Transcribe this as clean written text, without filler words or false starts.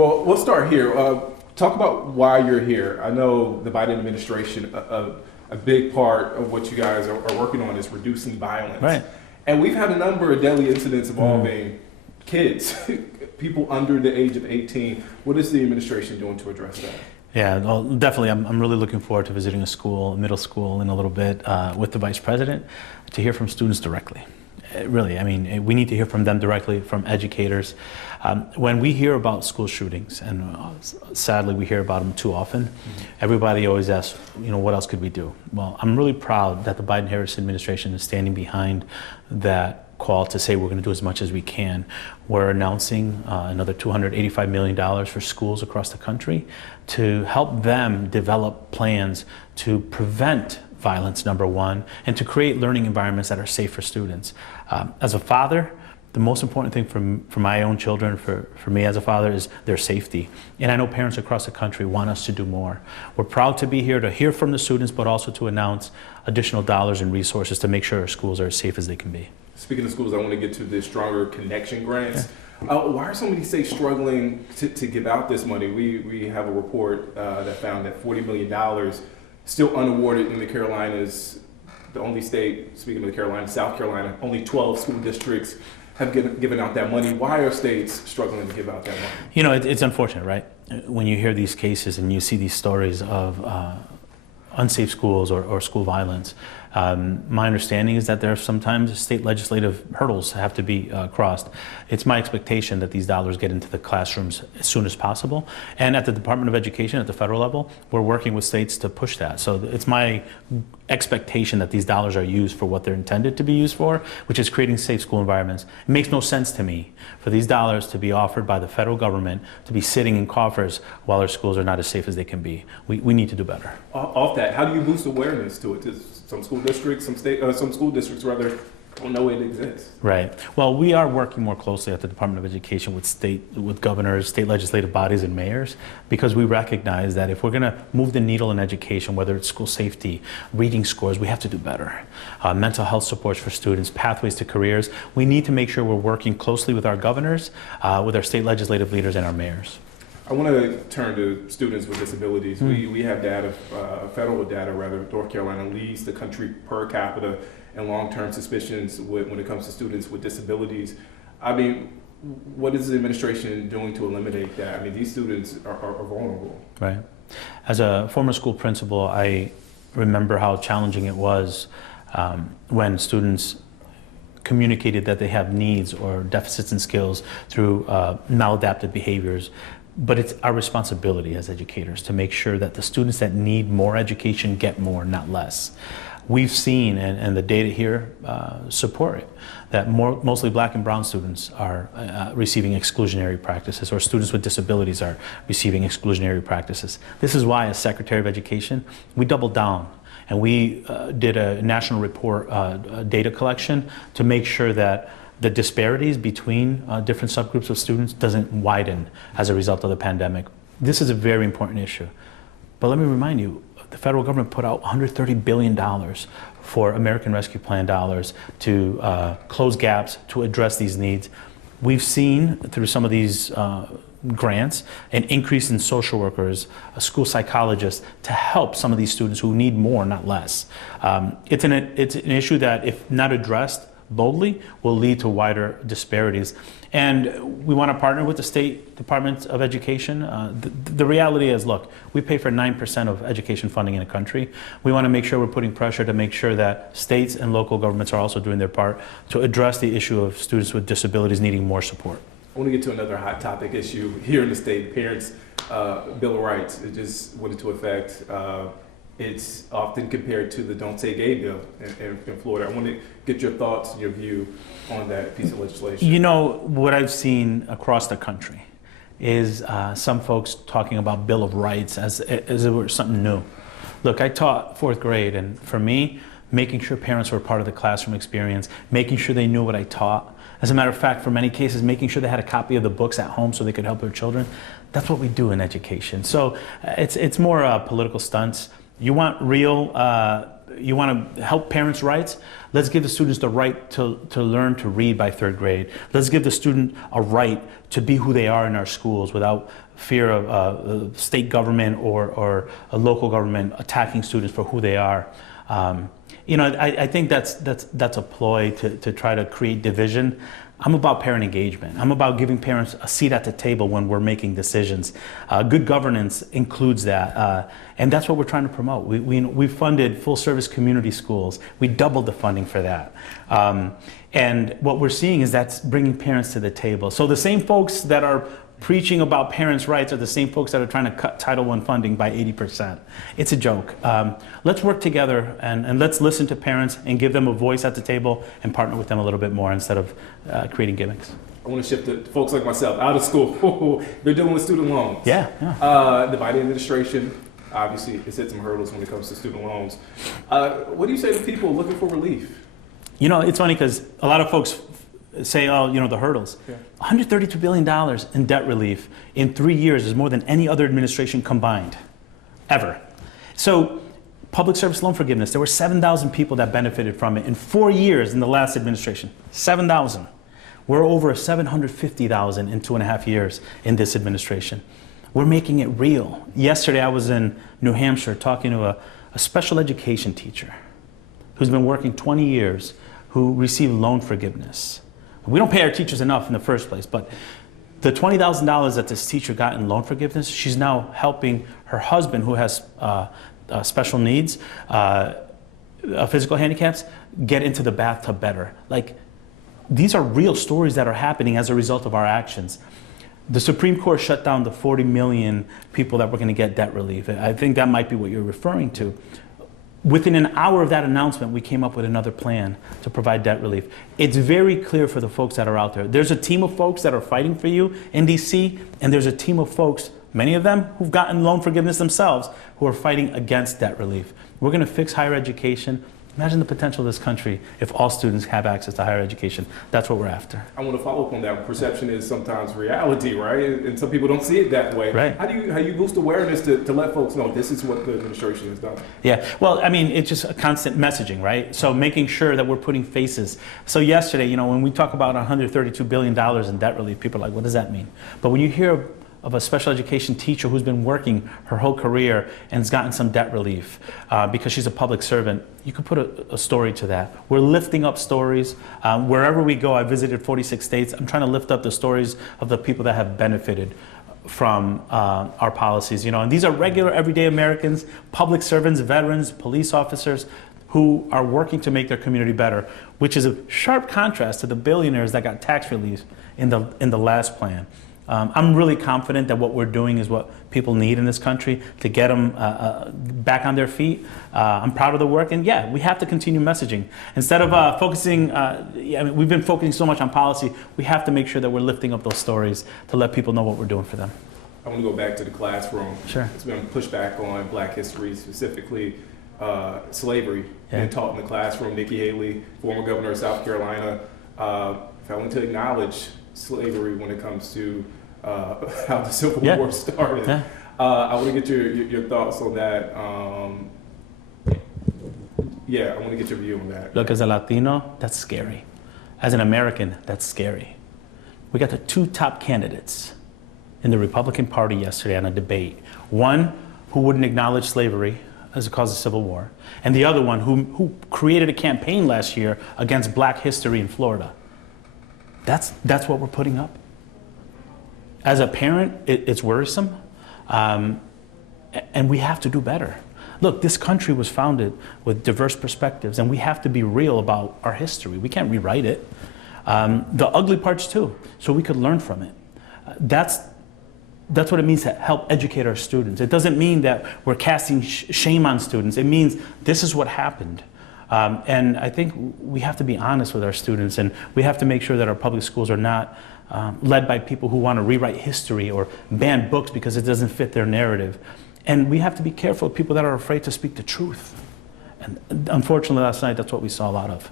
Well, let's start here. Talk about why you're here. I know the Biden administration, a big part of what you guys are working on is reducing violence. Right. And we've had a number of deadly incidents involving kids, people under the age of 18. What is the administration doing to address that? Yeah, well, definitely. I'm really looking forward to visiting a middle school in a little bit with the Vice President to hear from students directly. Really, I mean, we need to hear from them directly, from educators. When we hear about school shootings, and sadly we hear about them too often, everybody always asks, what else could we do? Well, I'm really proud that the Biden-Harris administration is standing behind that call to say we're going to do as much as we can. We're announcing another $285 million for schools across the country to help them develop plans to prevent violence, number one, and to create learning environments that are safe for students. As a father, the most important thing for my own children, for me as a father, is their safety. And I know parents across the country want us to do more. We're proud to be here to hear from the students, but also to announce additional dollars and resources to make sure our schools are as safe as they can be. Speaking of schools, I want to get to the Stronger Connection grants. Why are so many states struggling to give out this money? We have a report that found that $40 million still unawarded in the Carolinas. The only state, speaking of the Carolinas, South Carolina, only 12 school districts have given out that money. Why are states struggling to give out that money? It's unfortunate, right? When you hear these cases and you see these stories of unsafe schools or school violence, my understanding is that there are sometimes state legislative hurdles have to be crossed. It's my expectation that these dollars get into the classrooms as soon as possible. And at the Department of Education, at the federal level, we're working with states to push that. So it's my expectation that these dollars are used for what they're intended to be used for, which is creating safe school environments. It makes no sense to me for these dollars to be offered by the federal government to be sitting in coffers while our schools are not as safe as they can be. We need to do better. Off that, how do you boost awareness to it? Some school districts, some school districts rather, don't know it exists. Right. Well, we are working more closely at the Department of Education with governors, state legislative bodies, and mayors, because we recognize that if we're going to move the needle in education, whether it's school safety, reading scores, we have to do better. Mental health supports for students, pathways to careers. We need to make sure we're working closely with our governors, with our state legislative leaders, and our mayors. I want to turn to students with disabilities. We have data, federal data rather, North Carolina leads the country per capita in long-term suspicions when it comes to students with disabilities. I mean, what is the administration doing to eliminate that? I mean, these students are vulnerable. Right. As a former school principal, I remember how challenging it was when students communicated that they have needs or deficits in skills through maladaptive behaviors. But it's our responsibility as educators to make sure that the students that need more education get more, not less. We've seen, and the data here support it, that mostly black and brown students are receiving exclusionary practices, or students with disabilities are receiving exclusionary practices. This is why, as Secretary of Education, we doubled down and we did a national report data collection to make sure that the disparities between different subgroups of students doesn't widen as a result of the pandemic. This is a very important issue. But let me remind you, the federal government put out $130 billion for American Rescue Plan dollars to close gaps, to address these needs. We've seen through some of these grants an increase in social workers, school psychologists, to help some of these students who need more, not less. It's an issue that, if not addressed boldly, will lead to wider disparities. And we want to partner with the State Department of Education. The reality is, look, we pay for 9% of education funding in the country. We want to make sure we're putting pressure to make sure that states and local governments are also doing their part to address the issue of students with disabilities needing more support. I want to get to another hot topic issue here in the state, parents' Bill of Rights. It just went into effect. It's often compared to the Don't Say Gay bill in Florida. I want to get your thoughts and your view on that piece of legislation. What I've seen across the country is some folks talking about Bill of Rights as if it were something new. Look, I taught fourth grade, and for me, making sure parents were part of the classroom experience, making sure they knew what I taught. As a matter of fact, for many cases, making sure they had a copy of the books at home so they could help their children. That's what we do in education. So it's more political stunts. You want real you want to help parents' rights? Let's give the students the right to learn to read by 3rd grade. Let's give the student a right to be who they are in our schools without fear of state government or a local government attacking students for who they are. I think that's a ploy to try to create division. I'm about parent engagement. I'm about giving parents a seat at the table when we're making decisions. Good governance includes that, and that's what we're trying to promote. We funded full service community schools. We doubled the funding for that. And what we're seeing is that's bringing parents to the table. So the same folks that are preaching about parents' rights are the same folks that are trying to cut Title I funding by 80%. It's a joke. Let's work together and let's listen to parents and give them a voice at the table and partner with them a little bit more instead of creating gimmicks. I want to shift to folks like myself out of school. They're dealing with student loans. Yeah. The Biden administration obviously has hit some hurdles when it comes to student loans. What do you say to people looking for relief? It's funny because a lot of folks say, the hurdles. Yeah. $132 billion in debt relief in 3 years is more than any other administration combined, ever. So public service loan forgiveness, there were 7,000 people that benefited from it in 4 years in the last administration. 7,000. We're over 750,000 in 2.5 years in this administration. We're making it real. Yesterday I was in New Hampshire talking to a special education teacher who's been working 20 years, who received loan forgiveness. We don't pay our teachers enough in the first place, but the $20,000 that this teacher got in loan forgiveness, she's now helping her husband who has special needs, physical handicaps, get into the bathtub better. Like, these are real stories that are happening as a result of our actions. The Supreme Court shut down the 40 million people that were going to get debt relief. I think that might be what you're referring to. Within an hour of that announcement, we came up with another plan to provide debt relief. It's very clear for the folks that are out there. There's a team of folks that are fighting for you in DC, and there's a team of folks, many of them who've gotten loan forgiveness themselves, who are fighting against debt relief. We're going to fix higher education. Imagine the potential of this country if all students have access to higher education. That's what we're after. I want to follow up on that. Perception is sometimes reality, right? And some people don't see it that way. Right. How do you boost awareness to let folks know this is what the administration has done? Yeah. Well, it's just a constant messaging, right? So making sure that we're putting faces. So yesterday, when we talk about $132 billion in debt relief, people are like, what does that mean? But when you hear of a special education teacher who's been working her whole career and has gotten some debt relief because she's a public servant, you could put a story to that. We're lifting up stories. Wherever we go, I visited 46 states. I'm trying to lift up the stories of the people that have benefited from our policies. And these are regular, everyday Americans, public servants, veterans, police officers who are working to make their community better, which is a sharp contrast to the billionaires that got tax relief in the last plan. I'm really confident that what we're doing is what people need in this country to get them back on their feet. I'm proud of the work, and we have to continue messaging. Instead of focusing, we've been focusing so much on policy, we have to make sure that we're lifting up those stories to let people know what we're doing for them. I want to go back to the classroom. Sure. It's been pushback on Black history, specifically slavery, being taught in the classroom. Nikki Haley, former governor of South Carolina, failing to acknowledge slavery when it comes to how the Civil War started. I want to get your thoughts on that. I want to get your view on that. Look, as a Latino, that's scary. As an American, that's scary. We got the two top candidates in the Republican Party yesterday on a debate. One who wouldn't acknowledge slavery as a cause of Civil War, and the other one who created a campaign last year against Black history in Florida. That's what we're putting up. As a parent, it's worrisome, and we have to do better. Look, this country was founded with diverse perspectives, and we have to be real about our history. We can't rewrite it. The ugly parts too, so we could learn from it. That's what it means to help educate our students. It doesn't mean that we're casting shame on students. It means this is what happened. And I think we have to be honest with our students, and we have to make sure that our public schools are not led by people who want to rewrite history or ban books because it doesn't fit their narrative. And we have to be careful of people that are afraid to speak the truth. And unfortunately last night, that's what we saw a lot of.